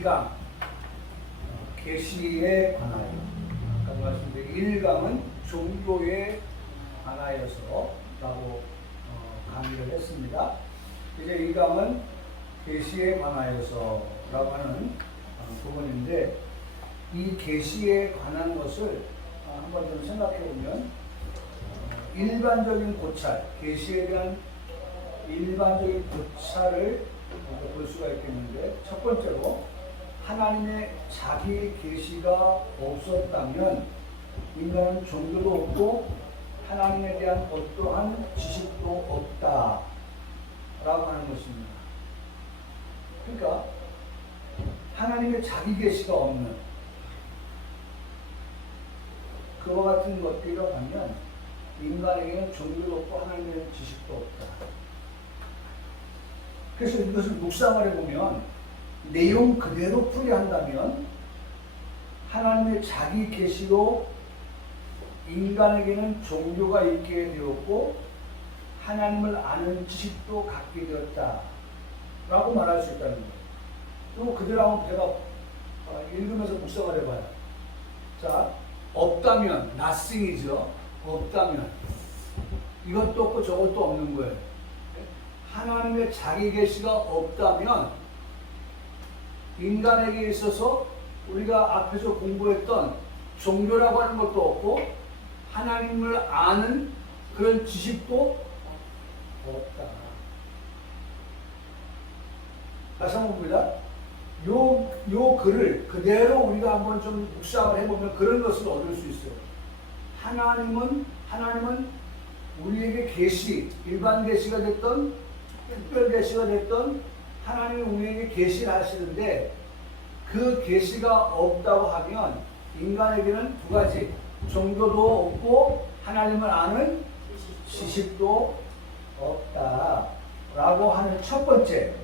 2강 계시에 관하여, 아까 말씀드린 1강은 종교에 관하여서 라고 강의를 했습니다. 이제 2강은 계시에 관하여서 라고 하는 부분인데, 이 계시에 관한 것을 한번 좀 생각해 보면 일반적인 고찰, 계시에 대한 일반적인 고찰을 볼 수가 있겠는데, 첫 번째로 하나님의 자기 계시가 없었다면 인간은 종교도 없고 하나님에 대한 어떠한 지식도 없다 라고 하는 것입니다. 그러니까 하나님의 자기 계시가 없는 그와 같은 것들이라 하면 인간에게는 종교도 없고 하나님에 대한 지식도 없다. 그래서 이것을 묵상을 해보면 내용 그대로 풀이한다면 하나님의 자기 계시로 인간에게는 종교가 있게 되었고 하나님을 아는 지식도 갖게 되었다 라고 말할 수 있다는 거예요. 그리고 그대로 한번 제가 읽으면서 묵상을 해봐요. 자, 없다면 nothing이죠. 없다면 이것도 없고 저것도 없는 거예요. 하나님의 자기 계시가 없다면 인간에게 있어서 우리가 앞에서 공부했던 종교라고 하는 것도 없고 하나님을 아는 그런 지식도 없다. 다시 한번 봅니다. 요 글을 그대로 우리가 한번 좀 묵상을 해보면 그런 것을 얻을 수 있어요. 하나님은 우리에게 계시, 일반 계시가 됐던 특별 계시가 됐던 하나님이 우리에게 계시를 하시는데, 그 계시가 없다고 하면 인간에게는 두 가지, 종교도 없고 하나님을 아는 지식도 없다 라고 하는 첫 번째.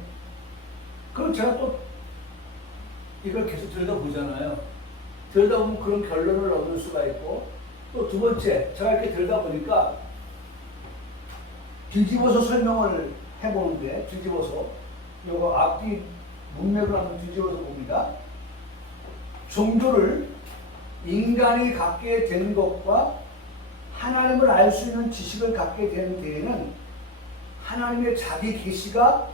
그럼 제가 또 이걸 계속 들여다보잖아요. 들여다보면 그런 결론을 얻을 수가 있고, 또 두 번째, 제가 이렇게 들여다보니까 뒤집어서 설명을 해보는데, 뒤집어서 요거 앞뒤 문맥을 한번 뒤집어서 봅니다. 종교를 인간이 갖게 된 것과 하나님을 알 수 있는 지식을 갖게 된 데에는 하나님의 자기 계시가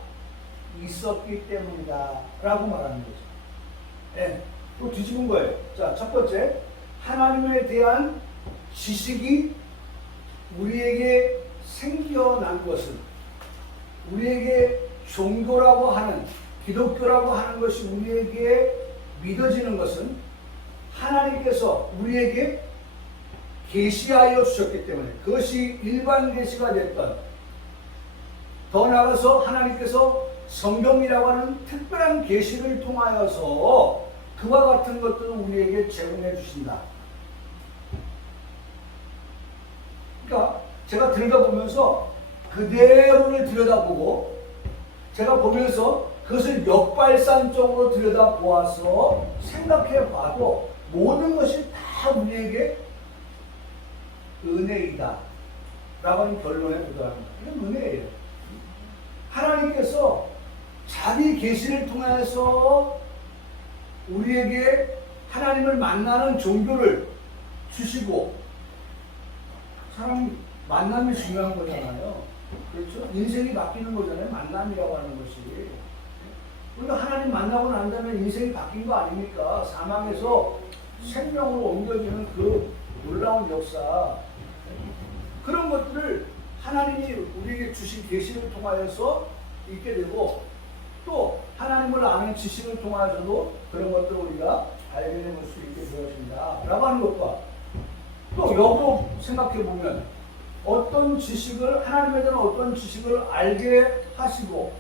있었기 때문이다 라고 말하는 거죠. 네, 또 뒤집은 거예요. 자, 첫 번째, 하나님에 대한 지식이 우리에게 생겨난 것은, 우리에게 종교라고 하는, 기독교라고 하는 것이 우리에게 믿어지는 것은 하나님께서 우리에게 계시하여 주셨기 때문에, 그것이 일반 계시가 됐던, 더 나아가서 하나님께서 성경이라고 하는 특별한 계시를 통하여서 그와 같은 것들을 우리에게 제공해 주신다. 그러니까 제가 들여다보면서 그대로를 들여다보고, 제가 보면서 그것을 역발상적으로 들여다보아서 생각해 봐도 모든 것이 다 우리에게 은혜이다 라고 하는 결론에 도달합니다. 이건 은혜예요. 하나님께서 자기 계시를 통해서 우리에게 하나님을 만나는 종교를 주시고, 사람 만남이 중요한 거잖아요. 그렇죠? 인생이 바뀌는 거잖아요. 만남이라고 하는 것이. 우리가 하나님 만나고 난 다음에 인생이 바뀐 거 아닙니까? 사망에서 생명으로 옮겨지는 그 놀라운 역사. 그런 것들을 하나님이 우리에게 주신 계시를 통하여서 있게 되고, 또 하나님을 아는 지식을 통하여서도 그런 것들을 우리가 발견해 볼 수 있게 되었습니다 라고 하는 것과, 또 역으로 생각해 보면 어떤 지식을, 하나님에 대한 어떤 지식을 알게 하시고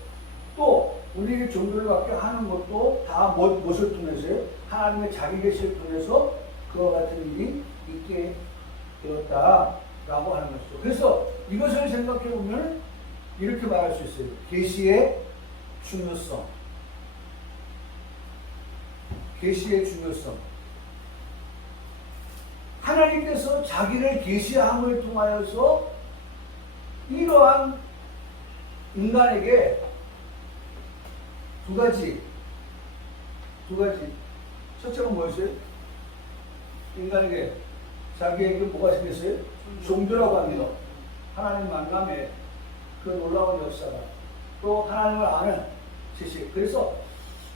또 우리에게 종교를 갖게 하는 것도 다 무엇을 통해서요? 하나님의 자기 계시를 통해서 그와 같은 일이 있게 되었다라고 하는 것이죠. 그래서 이것을 생각해 보면 이렇게 말할 수 있어요. 계시의 중요성. 계시의 중요성. 하나님께서 자기를 계시함을 통하여서 이러한 인간에게 두 두 가지. 첫째가 뭐였어요? 인간에게 자기에게 뭐가 생겼어요? 종교라고 합니다. 하나님 만남에 그 놀라운 역사가 또 하나님을 아는 지식. 그래서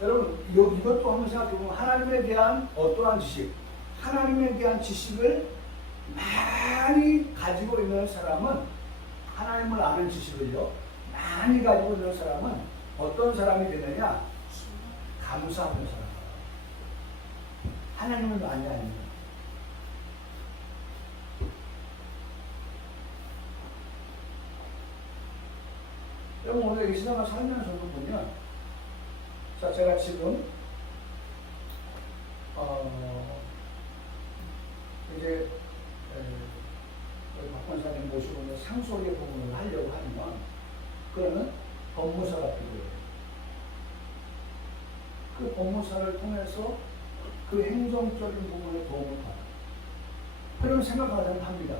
여러분 이것도 한번 생각해보면 하나님에 대한 어떠한 지식, 하나님에 대한 지식을 많이 가지고 있는 사람은, 하나님을 아는 지식을요 많이 가지고 있는 사람은 어떤 사람이 되느냐? 감사하는 사람. 하나님을 많이 아니면. 여러분 오늘 이 시간을 살면서 보면, 자 제가 지금 이제 박 권사님 모시고 있는 상속의 부분을 하려고 하면 그러면 법무사가 필요해요. 그 법무사를 통해서 그 행정적인 부분에 도움을 받아요. 그럼 생각하자면 합니다.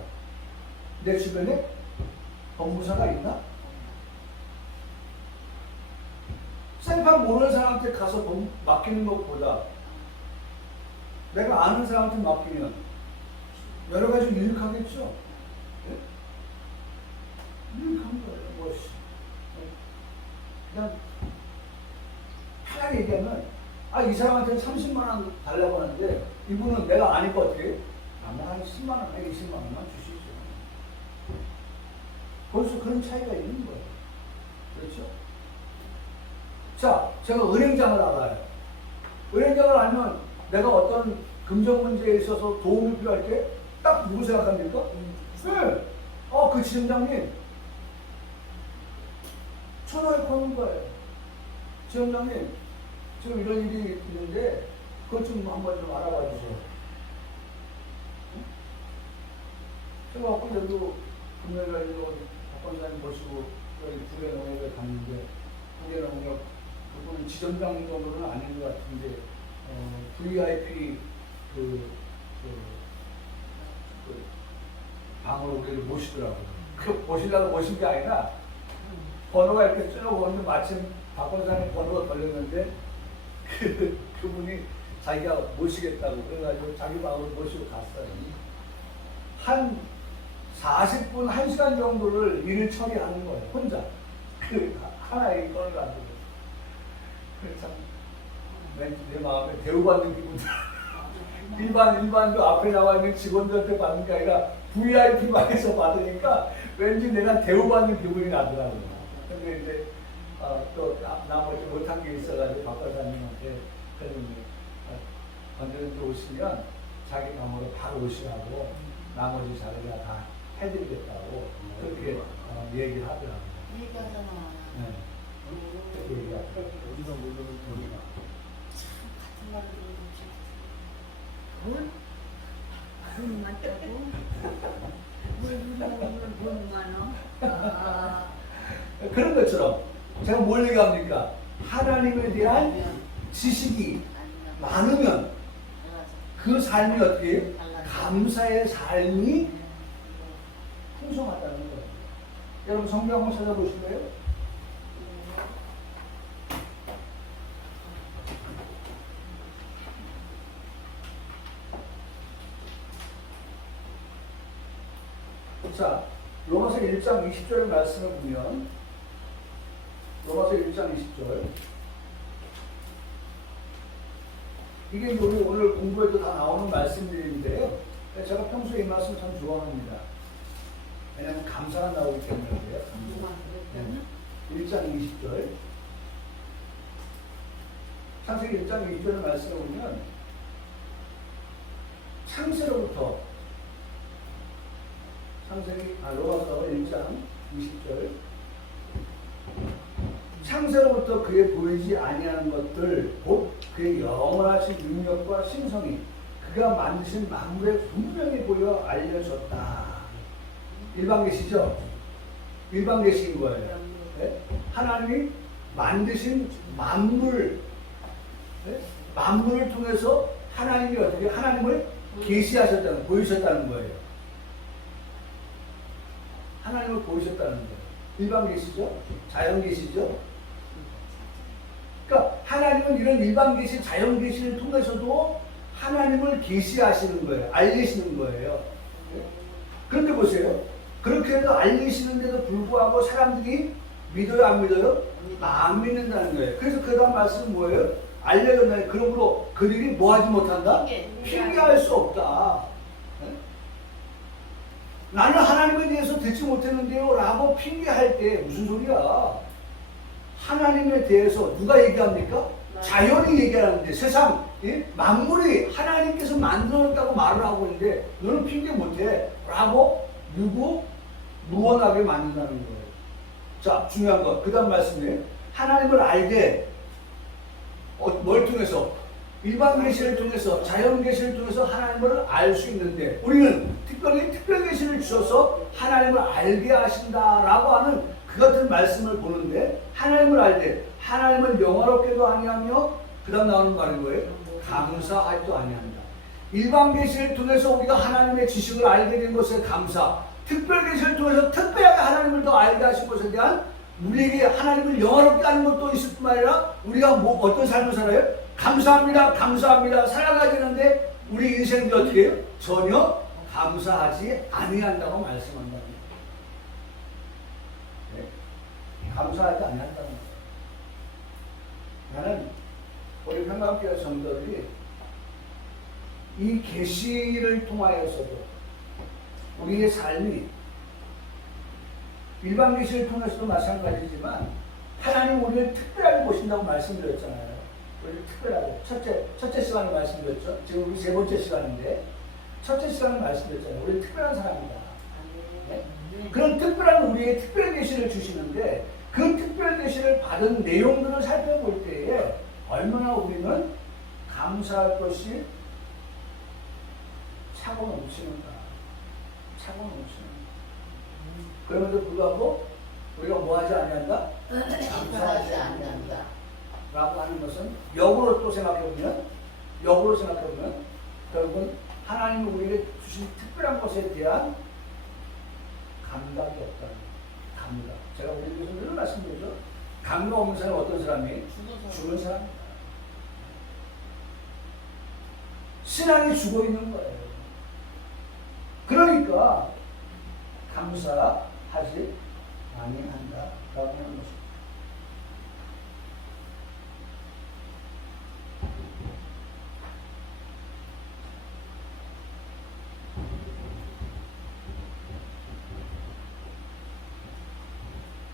내 주변에 법무사가 있나? 생판 모르는 사람한테 가서 맡기는 것보다 내가 아는 사람한테 맡기면 여러 가지 유익하겠죠? 네? 유익한 거예요. 무엇이? 그냥 편하게 얘기하면 이 사람한테 30만 원 달라고 하는데 이분은 내가 아니까 어떻게 해요? 아마 한 10만 원, 20만 원만 주시죠. 벌써 그런 차이가 있는 거예요. 그렇죠? 자, 제가 은행장을 알아요. 은행장을 알면 내가 어떤 금전 문제에 있어서 도움이 필요할 때 딱 누구 생각합니까? 네. 그 지점장님 전화를 거는 거예요. 지점장님 지금 이런 일이 있는데 그것 좀 한번 좀 알아봐 주세요. 제가 엊그제도 금요일날 박 권사님 모시고 여기 부계농협에 갔는데 부계농협 그분은 지점장 정도는 아닌 것 같은데 VIP 방으로 우리를 모시더라고요. 그 모시려고 모신 게 아니라 번호가 이렇게 쭉 오는데 마침 박 권사님 번호가 걸렸는데 그분이 자기가 모시겠다고 그래가지고 자기 방으로 모시고 갔어요. 한 40분, 1시간 정도를 일을 처리하는 거예요. 혼자. 그 하나의 건을 가지고. 참, 내 마음에 대우받는 기분. 일반도 앞에 나와 있는 직원들한테 받는 게 아니라 VIP 방에서 받으니까 왠지 내가 대우받는 기분이 나더라고요. 근데 이제 또 나머지 못한 게 있어가지고 박 권사님한테 언제든지 오시면 자기 방으로 바로 오시라고 나머지 자기가 다 해드리겠다고 그렇게 얘기를 하더라고요. 얘기하잖아. 네. 그렇게 얘기하더라고요. 어디서 모르는 돈이나 같은 말을 들어보지. 뭘? 돈 많다고? 돈 많아? 그런 것처럼 제가 뭘 얘기합니까? 하나님에 대한 지식이 많으면 그 삶이 어떻게 해요? 감사의 삶이 풍성하다는 거예요. 여러분 성경 한번 찾아보실래요? 자, 로마서 1장 20절 말씀을 보면 로마서 1장 20절 이게 우리 오늘 공부에도 다 나오는 말씀들인데요. 제가 평소에 이 말씀 참 좋아합니다. 왜냐하면 감사가 나오기 때문인데요. 1장 20절 창세기 1장 20절 말씀을 보면 창세로부터 로마서 1장 20절 창세로부터 그의 보이지 아니하는 것들 곧 그의 영원하신 능력과 신성이 그가 만드신 만물에 분명히 보여 알려졌다. 일반 계시죠? 일반 계시인 거예요. 네? 하나님이 만드신 만물, 네? 만물을 통해서 하나님이 어떻게 하나님을 계시하셨다는, 보이셨다는 거예요. 하나님을 보이셨다는 거예요. 일반 계시죠? 자연 계시죠? 그러니까 하나님은 이런 일반 계시, 자연 계시를 통해서도 하나님을 계시하시는 거예요. 알리시는 거예요. 그런데 보세요. 그렇게 해도 알리시는데도 불구하고 사람들이 믿어요, 안 믿어요? 안 믿는다는 거예요. 그래서 그 다음 말씀은 뭐예요? 알려졌나요? 그러므로 그들이 뭐 하지 못한다? 핑계할 수 없다. 네? 나는 하나님에 대해서 듣지 못했는데요 라고 핑계할 때 무슨 소리야? 하나님에 대해서 누가 얘기합니까? 자연이 얘기하는데 세상 만물이 하나님께서 만들었다고 말을 하고 있는데 너는 핑계 못해 라고 무언하게 만든다는 거예요. 자, 중요한 거 그 다음 말씀이에요. 하나님을 알게 뭘 통해서? 일반 계시를 통해서, 자연 계시를 통해서 하나님을 알 수 있는데 우리는 특별히 특별 계시를 주셔서 하나님을 알게 하신다라고 하는 그 같은 말씀을 보는데 하나님을 알되 하나님을 영화롭게도 아니하며 그 다음 나오는 말이 뭐예요? 감사하지도 아니한다. 일반 계시를 통해서 우리가 하나님의 지식을 알게 된 것에 감사, 특별 계시를 통해서 특별하게 하나님을 더 알게 하신 것에 대한 우리에게 하나님을 영화롭게 하는 것도 있을 뿐만 아니라 우리가 어떤 삶을 살아요? 감사합니다, 감사합니다 살아가야 되는데 우리 인생이 어떻게 해요? 전혀 감사하지 아니한다고 말씀한다. 네? 감사하지 아니한다는 거예요. 나는 우리 평강교회 성도들이 이 계시를 통하여서도 우리의 삶이 일반 계시를 통해서도 마찬가지지만 하나님 우리를 특별하게 보신다고 말씀드렸잖아요. 우리를 특별하게 첫째 시간에 말씀드렸죠. 지금 우리 세 번째 시간인데 첫째 시간에 말씀드렸잖아요. 우리는 특별한 사람이다. 네? 그런 특별한 우리의 특별 계시를 주시는데 그 특별 계시를 받은 내용들을 살펴볼 때에 얼마나 우리는 감사할 것이 차고 넘치는가. 차고 넘치는가. 그럼에도 불구하고 우리가 뭐하지 아니한다? 감사하지 않는다. 라고 하는 것은 역으로 또 생각해보면 결국은 하나님이 우리에게 주신 특별한 것에 대한 감각이 없다는 감각. 제가 우리에게서 늘 말씀드리죠. 감각 없는 사람은 어떤 사람이? 죽은 사람. 신앙이 죽어 있는 거예요. 그러니까 감사하지 아니한다 라고 하는 것입니다.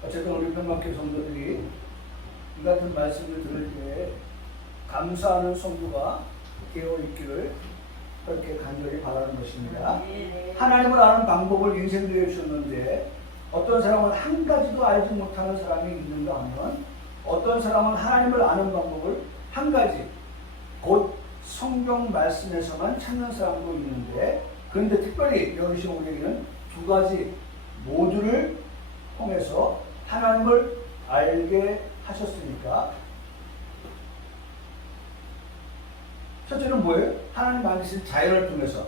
어쨌든 우리 평강교회 성도들이 이 같은 말씀을 들을 때 감사하는 성도가 되어 있기를 그렇게 간절히 바라는 것입니다. 하나님을 아는 방법을 인생들에 주셨는데 어떤 사람은 한 가지도 알지 못하는 사람이 있는가 하면 어떤 사람은 하나님을 아는 방법을 한 가지 곧 성경 말씀에서만 찾는 사람도 있는데 그런데 특별히 여기서 우리에게는 두 가지 모두를 통해서 하나님을 알게 하셨으니까 첫째는 뭐예요? 하나님 만드신 자연을 통해서.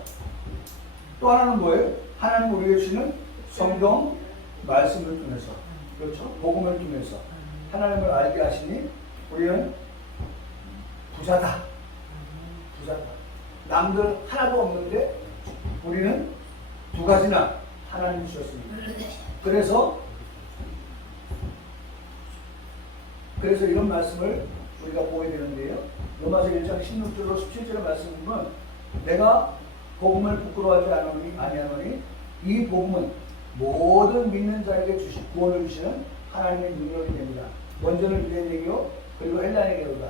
또 하나는 뭐예요? 하나님 우리에게 주시는 성경 말씀을 통해서. 그렇죠? 복음을 통해서 하나님을 알게 하시니 우리는 부자다. 부자다. 남들 하나도 없는데 우리는 두 가지나 하나님 주셨습니다. 그래서 이런 말씀을 우리가 보게 되는데요. 로마서 1장 16절로 17절의 말씀을 보면 내가 복음을 부끄러워하지 아니하노니 이 복음은 모든 믿는 자에게 구원을 주시는 하나님의 능력이 됩니다. 먼저는 유대인에게요 그리고 헬라인에게로다.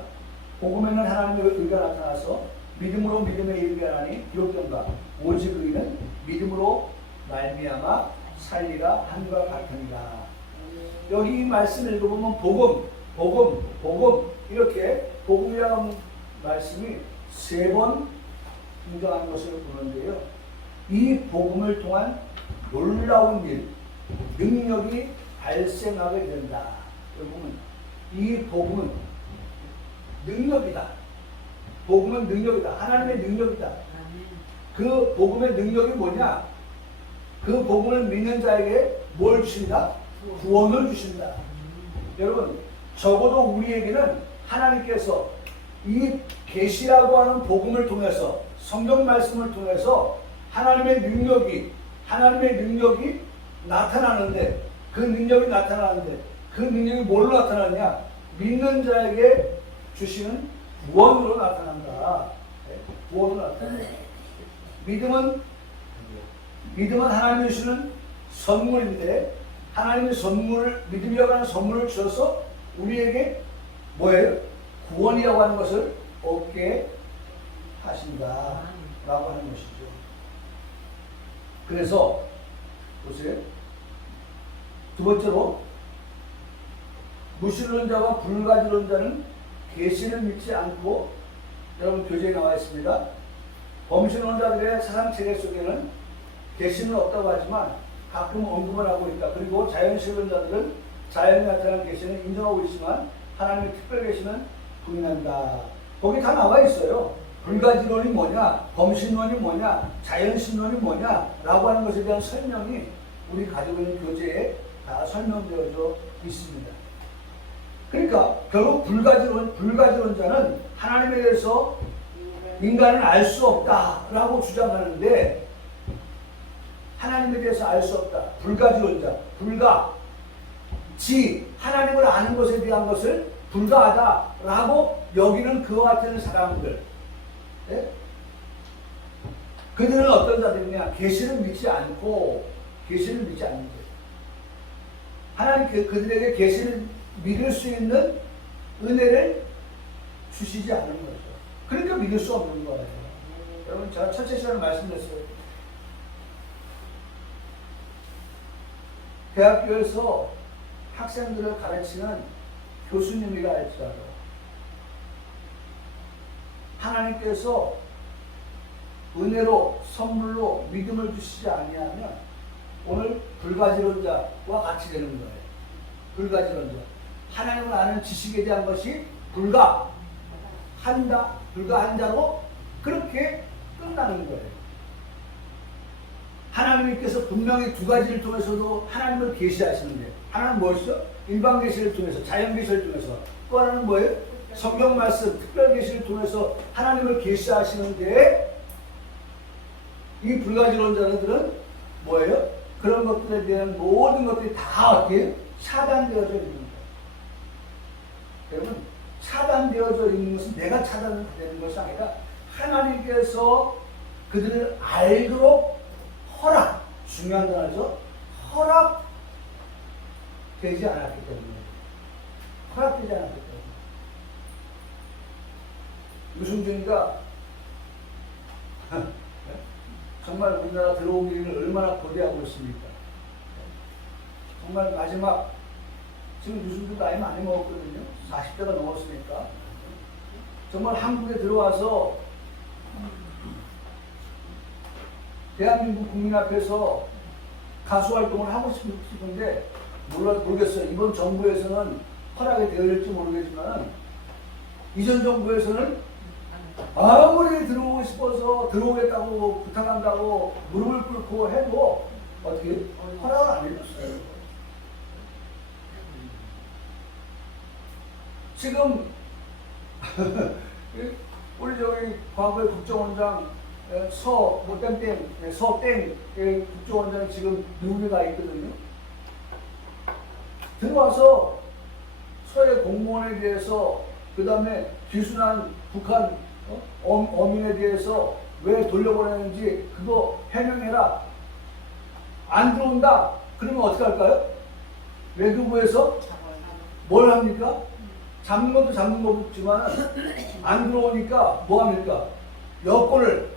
복음에는 하나님의 의가 나타나서 믿음으로 믿음에 이르게 하나니 기록된바 오직 의는 믿음으로 말미암아 살리라 한과 같으니라. 여기 이 말씀을 읽어보면 복음 이렇게 복음이라는 말씀이 3번 등장하는 것을 보는데요. 이 복음을 통한 놀라운 일, 능력이 발생하게 된다. 여러분, 이 복음은 능력이다. 복음은 능력이다. 하나님의 능력이다. 그 복음의 능력이 뭐냐? 그 복음을 믿는 자에게 뭘 주신다? 구원을 주신다. 여러분, 적어도 우리에게는 하나님께서 이 계시라고 하는 복음을 통해서 성경 말씀을 통해서 하나님의 능력이 나타나는데 그 능력이 뭘로 나타나냐? 믿는 자에게 주시는 구원으로 나타난다. 구원으로 나타난다. 믿음은 하나님이 주시는 선물인데 하나님의 믿음이라고 하는 선물을 주셔서 우리에게 뭐예요? 구원이라고 하는 것을 얻게 하신다 라고 하는 것이죠. 그래서 보세요. 두 번째로 무신론자와 불가지론자는 계시를 믿지 않고, 여러분 교재에 나와 있습니다. 범신론자들의 사상체계 속에는 계시는 없다고 하지만 가끔 언급을 하고 있다. 그리고 자연신론자들은 자연에 나타난 계시는 인정하고 있지만 하나님의 특별 계시는 부인한다. 거기 다 나와 있어요. 불가지론이 뭐냐, 범신론이 뭐냐, 자연신론이 뭐냐 라고 하는 것에 대한 설명이 우리 가지고 있는 교재에 다 설명되어져 있습니다. 그러니까 결국 불가지론자는 하나님에 대해서 인간은 알 수 없다라고 주장하는데, 하나님에 대해서 알 수 없다. 불가지론자, 하나님을 아는 것에 대한 것을 불가하다라고 여기는 그와 같은 사람들. 네? 그들은 어떤 자들이냐? 계시를 믿지 않는 거예요. 하나님 그들에게 계시를 믿을 수 있는 은혜를 주시지 않은 거죠. 그러니까 믿을 수 없는 거예요. 여러분, 제가 첫째 시간에 말씀드렸어요. 대학교에서 학생들을 가르치는 교수님이라 할지라도 하나님께서 은혜로 선물로 믿음을 주시지 아니하면 오늘 불가지론자와 같이 되는 거예요. 불가지론자. 하나님을 아는 지식에 대한 것이 불가한자로 그렇게 끝나는 거예요. 하나님께서 분명히 두 가지를 통해서도 하나님을 계시하시는데, 하나는 무엇이죠? 일반 계시를 통해서, 자연 계시를 통해서, 또 하나는 뭐예요? 성경 말씀, 특별 계시를 통해서 하나님을 계시하시는데, 이 불가지론자들은 뭐예요? 그런 것들에 대한 모든 것들이 다 어떻게 차단되어져 있는 거예요. 여러분, 차단되어져 있는 것은 내가 차단되는 것이 아니라 하나님께서 그들을 알도록 중요한 단어죠. 허락되지 않았기 때문에. 유승준이가 정말 우리나라 들어오기를 얼마나 고대하고 있습니까? 정말 마지막, 지금 유승준 나이 많이 먹었거든요. 40대가 넘었으니까. 정말 한국에 들어와서 대한민국 국민 앞에서 가수 활동을 하고 싶은데 모르겠어요. 이번 정부에서는 허락이 되어질지 모르겠지만 이전 정부에서는 아무리 들어오고 싶어서 들어오겠다고 부탁한다고 무릎을 꿇고 해도 어떻게 허락을 안 해줬어요. 지금 우리 저기 과거의 국정원장 서땡 국정원장이 지금 미국에 가 있거든요. 들어와서 서해 공무원에 대해서, 그 다음에 기순한 북한 어민에 대해서 왜 돌려보내는지 그거 해명해라. 안 들어온다. 그러면 어떻게 할까요? 외교부에서 뭘 합니까? 잡는 것도 잡는 거지만 안 들어오니까 뭐 합니까? 여권을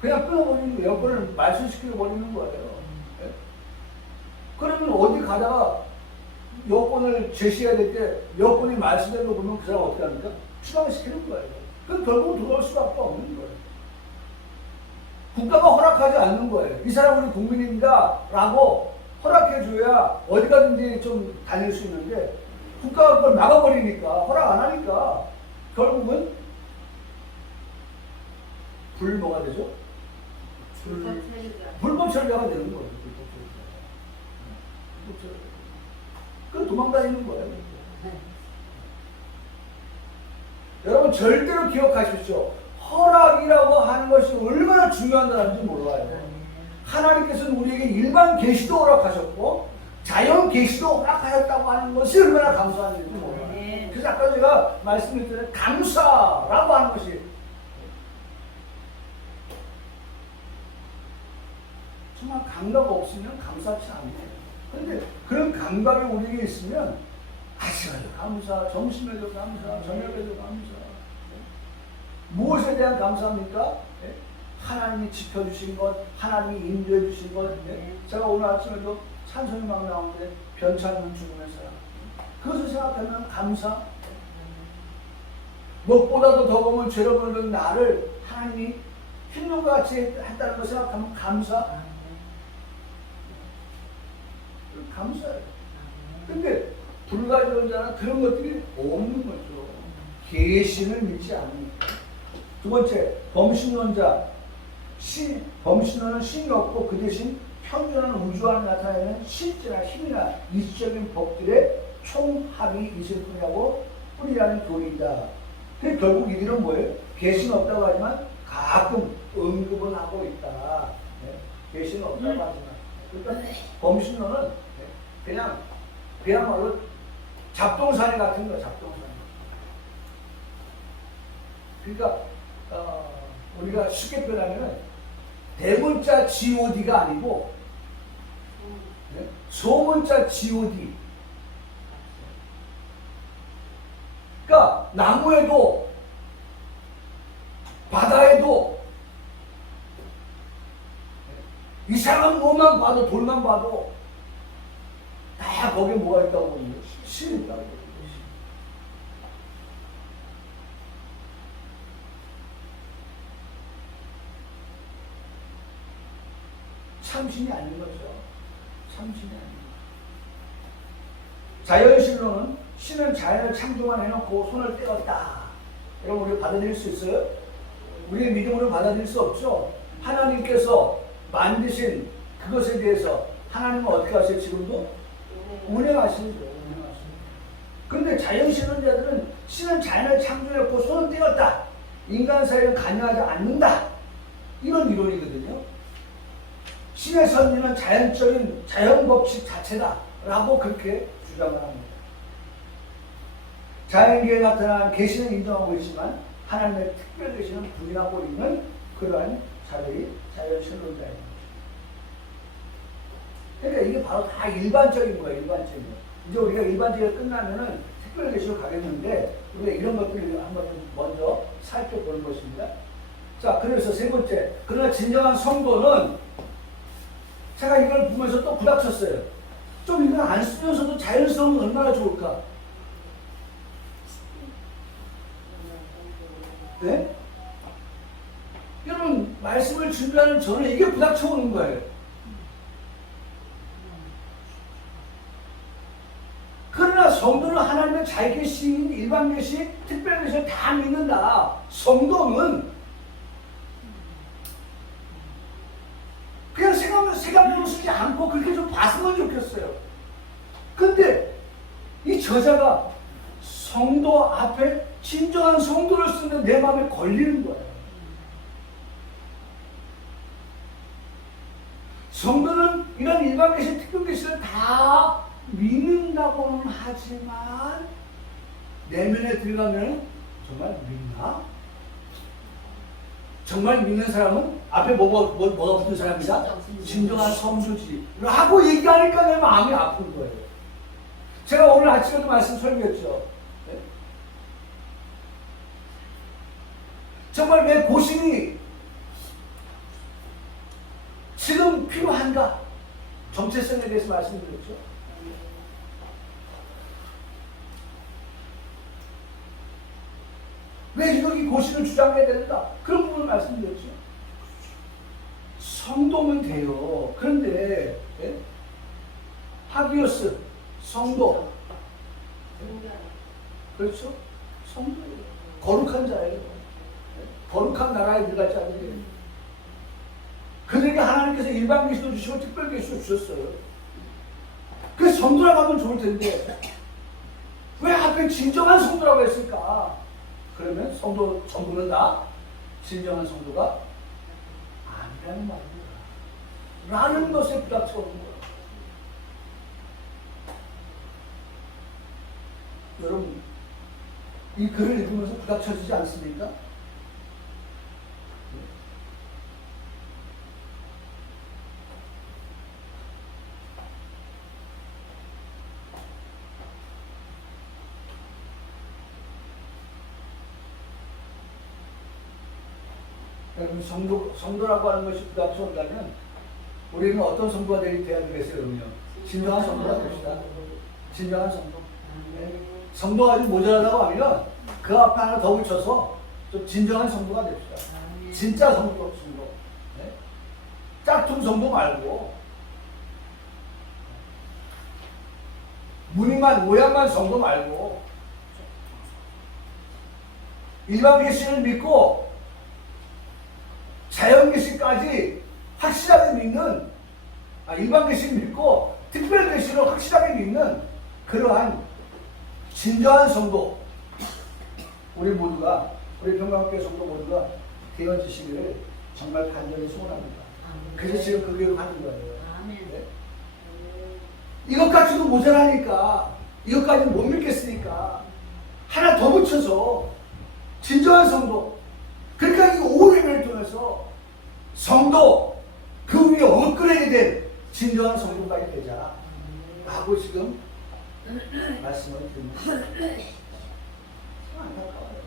그냥 끊어버리는 거예요. 여권을 말소시켜 버리는 거예요. 네? 그러면 어디 가다가 여권을 제시해야 될 때 여권이 말소된 거 보면 그 사람 어떻게 합니까? 추방시키는 거예요. 그럼 결국 들어올 수밖에 없는 거예요. 국가가 허락하지 않는 거예요. 이 사람은 국민입니다 라고 허락해줘야 어디 가든지 좀 다닐 수 있는데, 국가가 그걸 막아버리니까, 허락 안 하니까 결국은 뭐가 되죠? 불법 체류자가 되는 거예요. 그 도망다니는 거예요. 절대로 기억하십시오. 허락이라고 하는 것이 얼마나 중요한지 몰라요. 하나님께서는 우리에게 일반 계시도 허락하셨고 자연 계시도 허락하셨다고 하는 것이 얼마나 감사한 일인지 몰라요. 그래서 아까 제가 말씀드렸잖아요. 감사라고 하는 것이 정말 감각 없으면 감사치 않네요. 그런데 그런 감각이 우리에게 있으면 아침에도 감사, 점심에도 감사, 저녁에도 감사. 무엇에 대한 감사합니까? 하나님이 지켜주신 것, 하나님이 인도해 주신 것. 제가 오늘 아침에도 찬송이 막 나오는데 변찮는 죽음의 사랑. 그것을 생각하면 감사. 무엇보다도 더 보면 죄로 물든 나를 하나님이 힘든 것 같이 했다는 걸 생각하면 감사. 감사해요. 근데 불가지런 자는 그런 것들이 없는 거죠. 계신을 믿지 않으니까. 두 번째, 범신론자. 범신론은 신이 없고 그 대신 평균한 우주 안에 나타나는 실제나 힘이나 이치적인 법들의 총합이 있을 뿐이라고 뿌리라는 교리이다. 근데 결국 이들은 뭐예요? 계시는 없다고 하지만 가끔 언급은 하고 있다. 계시는 없다고 하지만. 그러니까 범신론은 그야말로 잡동사니 같은 거야, 잡동사니. 그러니까 우리가 쉽게 표현하면 대문자 GOD가 아니고 소문자 GOD. 그러니까 나무에도 바다에도 이상한 뭐만 봐도 돌만 봐도 다 거기에 뭐가 있다고 보는 거지? 신이 있다고 보는 거지. 참신이 아닌 거죠. 참신이 아닌 거죠. 자연신론은 신은 자연을 창조만 해놓고 손을 떼었다. 여러분 우리가 받아들일 수 있어요? 우리의 믿음으로 받아들일 수 없죠. 하나님께서 만드신 그것에 대해서 하나님은 어떻게 하세요? 지금도? 운행하시죠. 그런데 자연신론자들은 신은 자연을 창조했고 손을 떼었다. 인간 사이는 관여하지 않는다. 이런 이론이거든요. 신의 섭리는 자연적인 자연법칙 자체다 라고 그렇게 주장을 합니다. 자연계에 나타난 계시는 인정하고 있지만 하나님의 특별 계시는 부인하고 있는 그러한 자들이 자연신론자입니다. 그러니까 이게 바로 다 일반적인 거예요. 일반적인 거. 이제 우리가 일반적으로 끝나면은 특별 계시로 가겠는데 우리가 이런 것들을 한번 먼저 살펴보는 것입니다. 자, 그래서 세 번째, 그러나 진정한 성도는 제가 이걸 보면서 또 부닥쳤어요. 좀 이걸 안 쓰면서도 자연스러우면 얼마나 좋을까? 네? 여러분, 말씀을 준비하는 저는 이게 부닥쳐오는 거예요. 그러나 성도는 하나님의 자기계시인 일반계시, 특별계시를 다 믿는다. 성도는 그냥 생각으로 쓰지 않고 그렇게 좀 봤으면 좋겠어요. 근데 이 저자가 성도 앞에 진정한 성도를 쓰는 내 마음에 걸리는 거예요. 성도는 이런 일반계시, 특별계시를 다 믿는다고는 하지만 내면에 들어가면 정말 믿나? 정말 믿는 사람은 앞에 뭐가 붙은 사람이다? 진정한 성도지 라고 얘기하니까 내 마음이 아픈 거예요. 제가 오늘 아침에도 말씀 설명했죠. 네? 정말 내 고심이 지금 필요한가? 정체성에 대해서 말씀드렸죠. 왜 이 고신을 주장해야 된다? 그런 부분을 말씀드렸죠. 성도면 돼요. 그런데 예? 하기오스 성도 그렇죠? 성도예요. 거룩한 자예요. 거룩한 나라에 들어갈 자들이에요. 그들에게 하나님께서 일반 계시도 주시고 특별 계시도 주셨어요. 그래서 성도라고 하면 좋을 텐데 왜 앞에 진정한 성도라고 했을까? 그러면 성도 전부는 다 진정한 성도가 아니라는 말입니다. 라는 것에 부닥쳐오는 거예요. 여러분, 이 글을 읽으면서 부닥쳐지지 않습니까? 여러분, 성도라고 하는 것이 부닥쳐온다면 우리는 어떤 성도가 돼야 되겠어요? 그러면 진정한 성도가 됩시다. 진정한 성도. 네. 성도가 좀 모자라다고 하면 그 앞에 하나 더 붙여서 좀 진정한 성도가 됩시다. 진짜 성도. 네. 짝퉁 성도 말고 무늬만 모양만 성도 말고 일반 계시를 믿고 자연 계시까지 확실하게 믿는, 일반 계시를 믿고 특별 계시를 확실하게 믿는 그러한 진정한 성도, 우리 모두가, 우리 평강교회 성도 모두가 되어지시기를 정말 간절히 소원합니다. 그래서 지금 그 교육을 하는 거예요. 네? 이것까지도 모자라니까, 이것까지는 못 믿겠으니까 하나 더 붙여서 진정한 성도, 그러니까 이 오해를 통해서 성도, 그 위에 업그레이드 된 진정한 성도가 되자 하고 지금 말씀을 드립니다.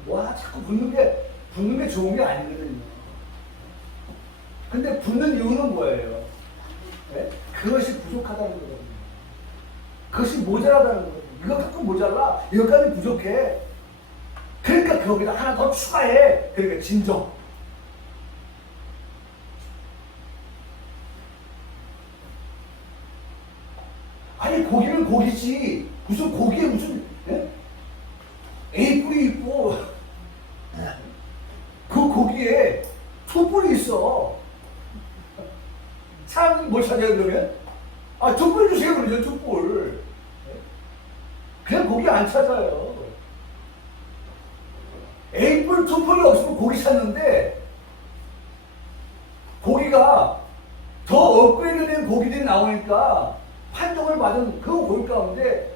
와, 자꾸 붙는 게 좋은 게 아니거든요. 근데 붙는 이유는 뭐예요? 네? 그것이 부족하다는 거거든요. 그것이 모자라다는 거거든요. 이거 갖고 모자라, 이것까지 부족해. 그러니까 거기다 하나 더 추가해. 그러니까 진정. 아니, 고기는 고기지. 무슨 고기에 무슨, 예? A뿔이 있고, 그 고기에 투뿔이 있어. 사람들이 뭘 찾아야 그러면? 투뿔 주세요, 그러죠, 투뿔. 그냥 고기 안 찾아요. A뿔, 투뿔이 없으면 고기 찾는데, 고기가 더 업그레이드된 고기들이 나오니까, 판정을 받은 그 고기 가운데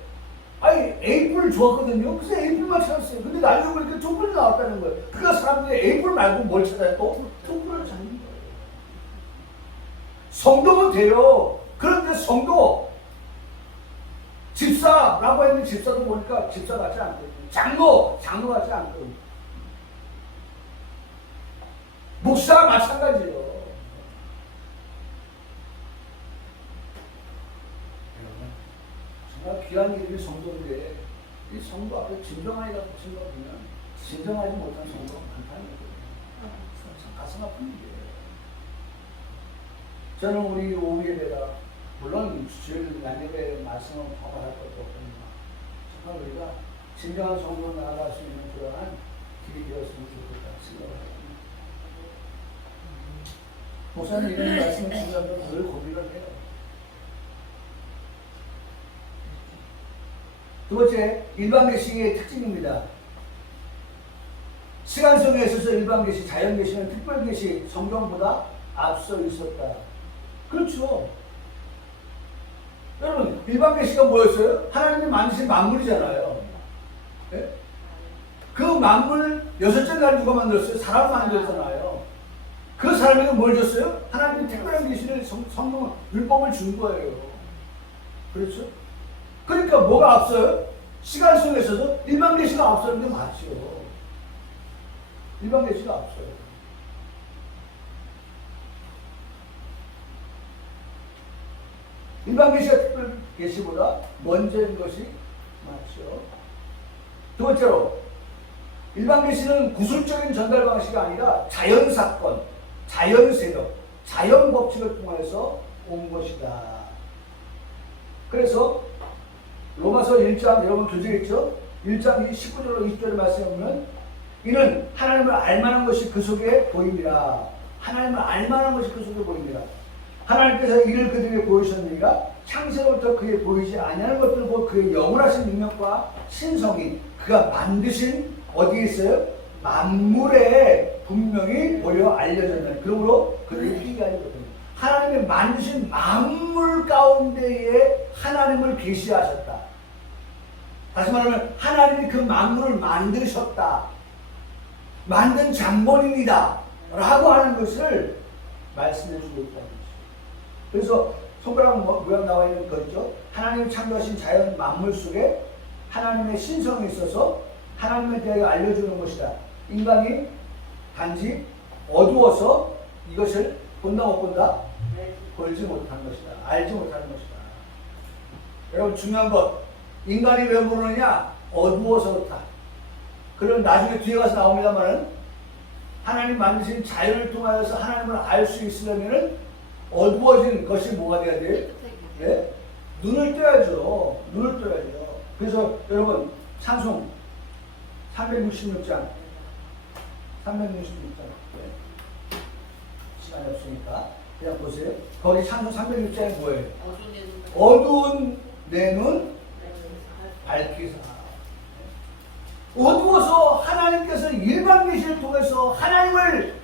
A뿔 좋았거든요. 그래서 A뿔만 찾았어요. 근데 나중에 보니까 투뿔이 나왔다는 거예요. 그러니까 사람들이 A뿔 말고 뭘 찾아요? 또 투뿔을 찾는 거예요. 성도면 돼요. 그런데 성도, 집사라고 했는데 집사도 보니까 집사 같지 않거든요. 장로 같지 않거든요. 목사 마찬가지예요. 정말 귀한 이름이 성도인데 이 성도 앞에 진정하기가 붙인 거 보면 진정하지 못한 성도가 많다는 거예요. 참 가슴 아픈 일이에요. 저는 우리 오후 예배가 물론 주일 양예배 말씀은 더 말할 것도 없습니다. 정말 우리가 진정한 성도로 나아갈 수 있는 그러한 길이 되었으면 좋겠다 생각을 합니다. 목사님 이런 말씀을 주시면 늘 고민을 해요. 두 번째, 일반계시의 특징입니다. 시간성에 있어서 일반계시, 자연계시는 특별계시, 성경보다 앞서 있었다. 그렇죠. 여러분, 일반계시가 뭐였어요? 하나님이 만드신 만물이잖아요. 네? 그 만물 6째 날 누가 만들었어요? 사람을 만들었잖아요. 그 사람에게 뭘 줬어요? 하나님이 특별한 계시를 성경, 율법을 준 거예요. 그렇죠? 그러니까 뭐가 앞서요? 시간 속에 있어서 일반 계시가 앞서는 게 맞죠. 일반 계시가 앞서요. 일반 계시가 특별 계시보다 먼저인 것이 맞죠. 두 번째로, 일반 계시는 구술적인 전달 방식이 아니라 자연 사건, 자연 세력, 자연 법칙을 통해서 온 것이다. 그래서 로마서 1장 여러분 교재있죠? 1장 19절로 20절의 말씀에 보면 이는 하나님을 알만한 것이 그 속에 보입니다. 하나님을 알만한 것이 그 속에 보입니다. 하나님께서 이를 그들에게 보이셨느니라. 창세로부터 그에 보이지 아니하는 것들 곧 그의 영원하신 능력과 신성이 그가 만드신 어디에 있어요? 만물에 분명히 보여 알려졌다. 그러므로 그들이 피기하거든요. 하나님이 만드신 만물 가운데에 하나님을 계시하셨다. 다시 말하면 하나님이 그 만물을 만드셨다. 만든 장본인이다. 라고 하는 것을 말씀해 주고 있다는 것이죠. 그래서 손가락 모양 나와 있는 거 있죠. 하나님이 창조하신 자연 만물 속에 하나님의 신성이 있어서 하나님에 대하여 알려주는 것이다. 인간이 단지 어두워서 이것을 본다 못 본다? 볼지 못한 것이다. 알지 못하는 것이다. 여러분 중요한 것, 인간이 왜 모르느냐? 어두워서 그렇다. 그럼 나중에 뒤에 가서 나옵니다만 하나님 만드신 자연을 통하여서 하나님을 알 수 있으려면 어두워진 것이 뭐가 돼야 돼요? 네? 눈을 떠야죠. 눈을 떠야죠. 그래서 여러분 찬송 366장 366장 네. 시간이 없으니까 그냥 보세요. 거기 찬송 366장이 뭐예요? 어두운 내 눈 밝히사. 어두워서 하나님께서 일반 계시를 통해서 하나님을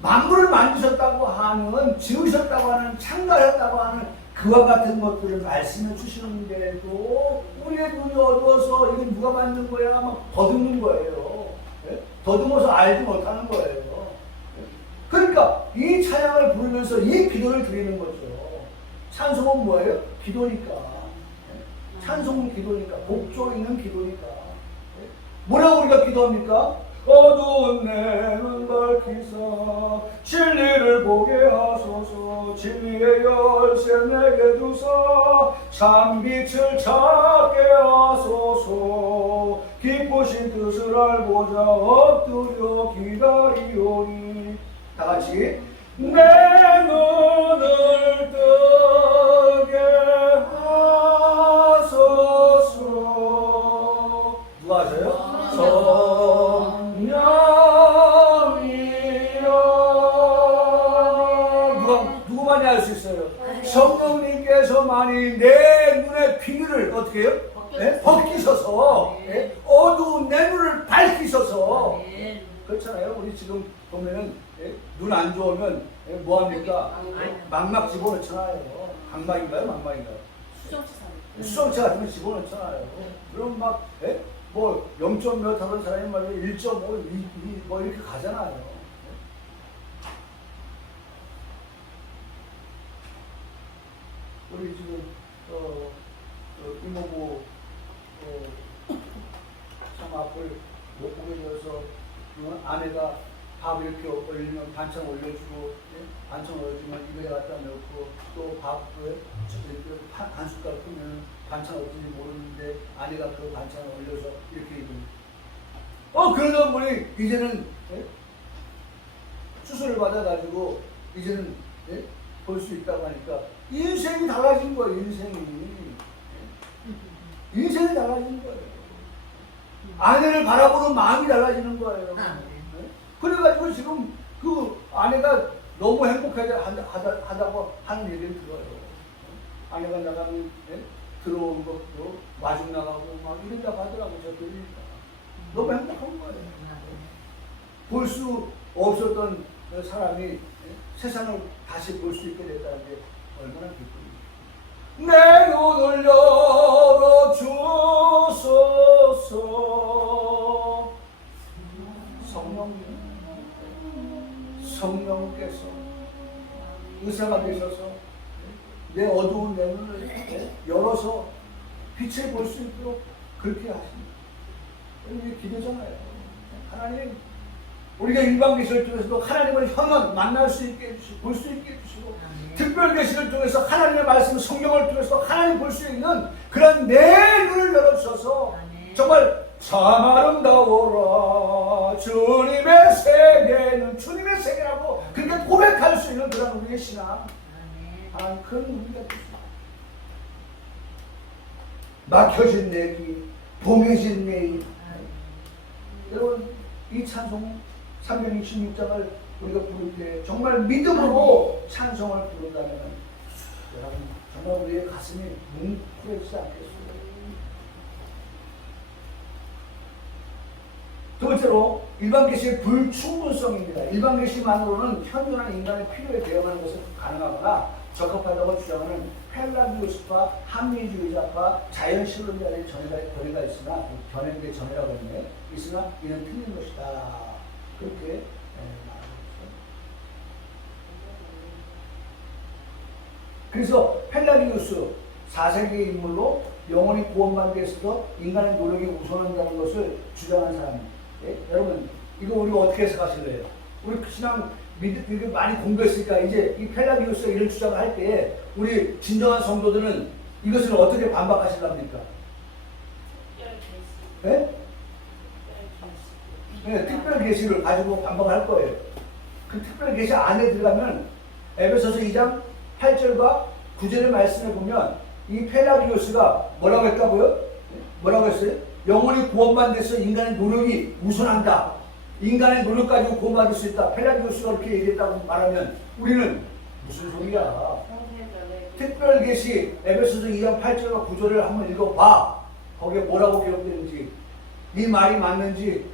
만물을 만드셨다고 하는, 지으셨다고 하는, 창조하셨다고 하는 그와 같은 것들을 말씀해 주시는데도 우리의 눈이 어두워서 이게 누가 만든 거야? 막 더듬는 거예요. 네? 더듬어서 알지 못하는 거예요. 그러니까 이 찬양을 부르면서 이 기도를 드리는 거죠. 찬송은 뭐예요? 기도니까. 찬송은 기도니까. 목조 있는 기도니까. 뭐라고 우리가 기도합니까? 어두운 내 눈 밝히사 진리를 보게 하소서. 진리의 열쇠 내게 주사 참빛을 찾게 하소서. 기쁘신 뜻을 알고자 엎드려 기다리오니. 다같이 내 눈을 뜨게 하소서. 누가 하세요? 누구만이 알 수 있어요? 성령님께서만이 내 눈의 비늘을 어떻게 해요? 벗기셔서 어두운 내 눈을 밝히셔서. 그렇잖아요. 우리 지금 보면은 눈 안 좋으면 뭐합니까? 망막 집어넣잖아요. 각막인가요? 망막인가요? 수정치 같은 거 집어넣잖아요. 그럼 막 뭐 0점 몇 하던 사람이 말이야 1.5, 2, 뭐 이렇게 가잖아요. 우리 지금 이모부 참 앞을 못 보게 되어서 아내가 밥 이렇게 올리면 반찬 올려주고 반찬 올려주면 입에 갖다 넣고 또 밥을 한 숟갈 끄면 반찬 어떤지 모르는데 아내가 그 반찬을 올려서 이렇게 입으면 그러다 보니 이제는 수술을 받아가지고 이제는 볼 수 있다고 하니까 인생이 달라진 거예요. 인생이 달라진 거예요. 아내를 바라보는 마음이 달라지는 거예요. 그래가지고 지금 그 아내가 너무 행복하다고 하는 얘기를 들어요. 아내가 나가면 들어온 것도 마중 나가고 막 이런다고 하더라고. 저 들으니까 너무 행복한 거예요. 볼 수 없었던 사람이 세상을 다시 볼 수 있게 됐다는 게 얼마나 기쁩니까? 내 눈을 열어주소서. 성령께서 의사가 되셔서 내 어두운 내 눈을 열어서 빛을 볼 수 있도록 그렇게 하십니다. 이게 기도잖아요. 하나님, 우리가 일반 계시를 통해서도 하나님을 향한 만날 수 있게 해주시고 볼 수 있게 해주시고 특별 계시를 통해서 하나님의 말씀, 성경을 통해서 하나님 볼 수 있는 그런 내 눈을 열어주셔서 정말 참 아름다워라 주님의 세계는 주님의 세계라고 그렇게 고백할 수 있는 그런 우리의 신앙, 하나님 큰 은혜가 되십니다. 막혀진 내 귀, 봉해진 내 입. 여러분 이 찬송 366장을 우리가 부를 때 정말 믿음으로 찬송을 부른다면 여러분 정말 우리의 가슴이 뭉클해지지 않겠어요? 두 번째로 일반 계시의 불충분성입니다. 일반 계시만으로는 현존한 인간의 필요에 대응하는 것은 가능하거나 적합하다고 주장하는 펠라기우스파 합리주의자파 자연신론자의 견해가 있으나 견해의 전해라고 했네. 있으나 이는 틀린 것이다. 그렇게 말하고 있죠. 그래서 펠라기우스 4세기의 인물로 영원히 구원받는 데 있어서 인간의 노력이 우선한다는 것을 주장한 사람입니다. 예? 여러분 이거 우리가 어떻게 해석하실래요? 우리 신앙 이렇게 많이 공부했으니까 이제 이 펠라기우스가 이런 주장을 할 때 우리 진정한 성도들은 이것을 어떻게 반박하실랍니까? 예? 네, 특별 계시를 가지고 반박할 거예요. 그 특별 계시 안에 들어가면 에베소서 2장 8절과 9절의 말씀을 보면 이 펠라기우스가 뭐라고 했다고요? 뭐라고 했어요? 영원히 구원받는 데서 인간의 노력이 우선한다. 인간의 노력 가지고 구원받을 수 있다. 펠라기우스가 그렇게 얘기했다고 말하면 우리는 무슨 소리야? 특별 계시 에베소서 2장 8절과 9절을 한번 읽어봐. 거기에 뭐라고 기록되는지 네 말이 맞는지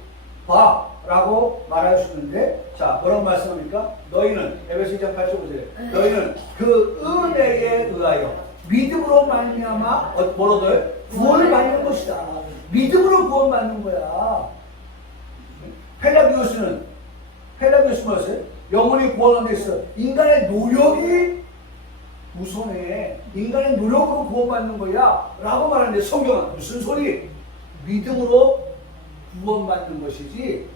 봐 라고 말하시는데 자 뭐라고 말씀합니까? 너희는 에베소 2장 8절 9절에 너희는 그 은혜에 의하여 믿음으로 말미암아 뭐로들 구원을 받는 것이다. 믿음으로 구원받는 거야. 펠라기우스는 뭐였어요? 영원히 구원하는 데 있어 인간의 노력이 우선해. 인간의 노력으로 구원받는 거야 라고 말하는데 성경은 무슨 소리? 믿음으로 구원받는 것이지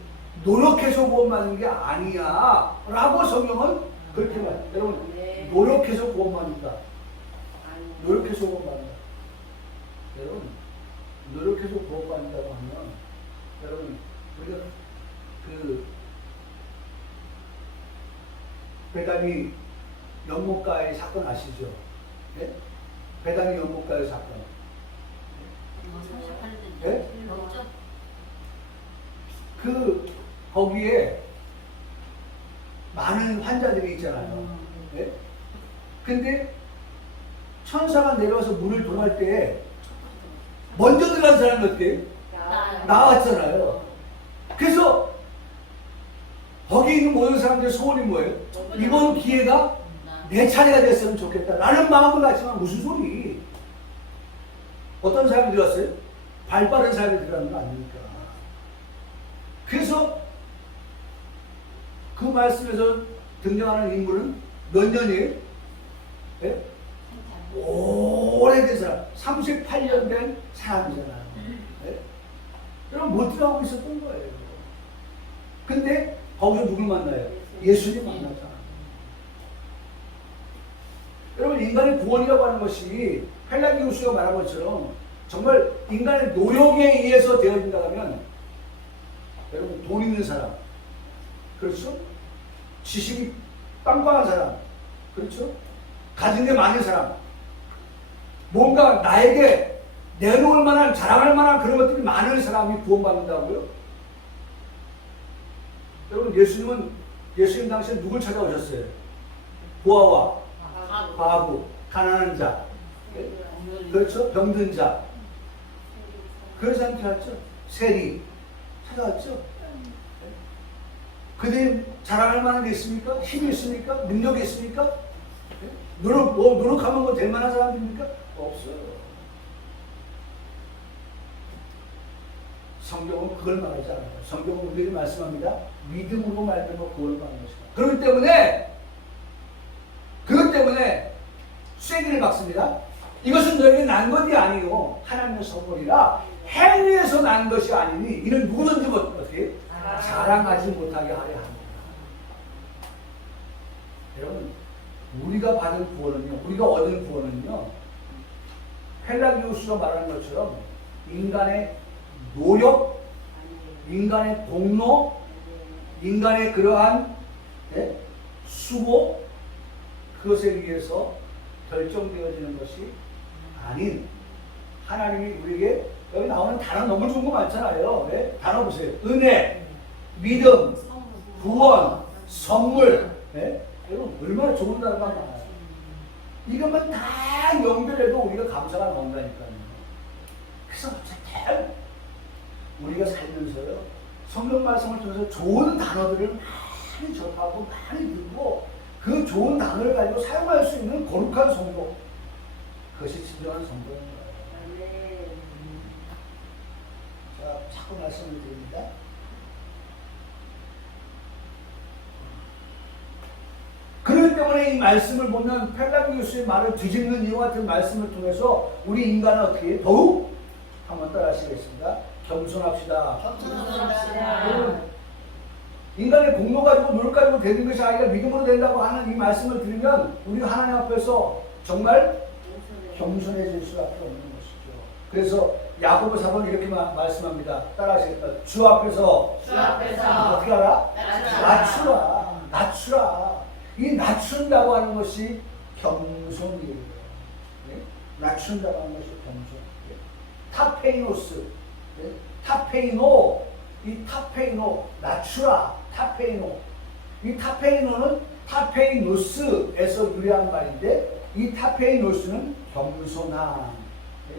노력해서 구원받는 게 아니야 라고 성경은 그렇게 말해요. 여러분 노력해서 구원받는다. 노력해서 구원받는다. 여러분 노력해서 구원받는다고 하면 여러분 우리가 그 베다니 연못가의 사건 아시죠? 네? 베다니 연못가의 사건. 네? 그 거기에 많은 환자들이 있잖아요. 네? 근데 천사가 내려와서 물을 동할 때 먼저 들어간 사람이 어때요? 나왔잖아요. 그래서 거기 있는 모든 사람들의 소원이 뭐예요? 이번 기회가 내 차례가 됐으면 좋겠다 라는 마음은 같지만 무슨 소리? 어떤 사람이 들어왔어요? 발 빠른 사람이 들어가는 거 아닙니까? 그래서 그 말씀에서 등장하는 인물은 몇 년이에요? 네? 오래된 사람, 38년 된 사람이잖아요. 네? 여러분 못 들어가고 있었던 거예요. 근데 거기서 누굴 만나요? 예수님 만났잖아요. 여러분 인간의 구원이라고 하는 것이 펠라기우스가 말한 것처럼 정말 인간의 노력에 의해서 되어진다면 여러분 돈 있는 사람, 그렇죠? 지식이 빵빵한 사람, 그렇죠? 가진 게 많은 사람, 뭔가 나에게 내놓을 만한, 자랑할 만한 그런 것들이 많은 사람이 구원받는다고요? 여러분 예수님 당시에 누굴 찾아오셨어요? 고아와 과부, 가난한 자, 그렇죠? 병든 자, 그런 사람 찾았죠? 세리 찾아왔죠? 그들이 자랑할 만한 게 있습니까? 힘이 있습니까? 능력이 있습니까? 노력하면 뭐 될 만한 사람입니까? 없어요. 성경은 그걸 말하지 않아요. 성경은 우리에게 말씀합니다. 믿음으로 말하면 구원을 받는 것이다. 그렇기 때문에 쐐기를 박습니다. 이것은 너에게 난 것이 아니요 하나님의 선물이라 행위에서 난 것이 아니니 이는 누구든지 어떻게 자랑하지 못하게 하려 합니다. 여러분 우리가 받은 구원은요, 우리가 얻은 구원은요, 펠라기우스가 말하는 것처럼 인간의 노력, 인간의 공로, 인간의 그러한 수고, 그것에 의해서 결정되어지는 것이 아닌 하나님이 우리에게, 여기 나오는 단어 너무 좋은 거 많잖아요. 네? 단어 보세요. 은혜, 믿음, 구원, 선물. 네? 여러분 얼마나 좋은 단어가 많아요. 이것만 다 연결해도 우리가 감사가 나온다니까요. 그래서 어쨌든 우리가 살면서요, 성경 말씀을 통해서 좋은 단어들을 많이 접하고 많이 듣고 그 좋은 단어를 가지고 사용할 수 있는 거룩한 성도, 그것이 진정한 성도인 거예요. 제가 자꾸 말씀을 드립니다. 그렇기 때문에 이 말씀을 보면 펠라기우스의 말을 뒤집는 이와 같은 말씀을 통해서 우리 인간은 어떻게 더욱 한번 따라 하시겠습니다. 겸손합시다. 겸손합시다. 인간의 공로 가지고 노력 가지고 되는 것이 아니라 믿음으로 된다고 하는 이 말씀을 들으면 우리가 하나님 앞에서 정말 겸손해질 수밖에 없는 것이죠. 그래서 야고보 사도는 이렇게 말씀합니다. 따라하시겠다. 주 앞에서 어떻게 하라? 낮추라. 이 낮춘다고 하는 것이 겸손이에요. 네? 낮춘다고 하는 것이 겸손. 네? 타페이노스. 네? 타페이노. 이 타페이노. 낮추라. 타페이노. 이 타페이노는 타페이노스에서 유래한 말인데 이 타페이노스는 겸손함. 네?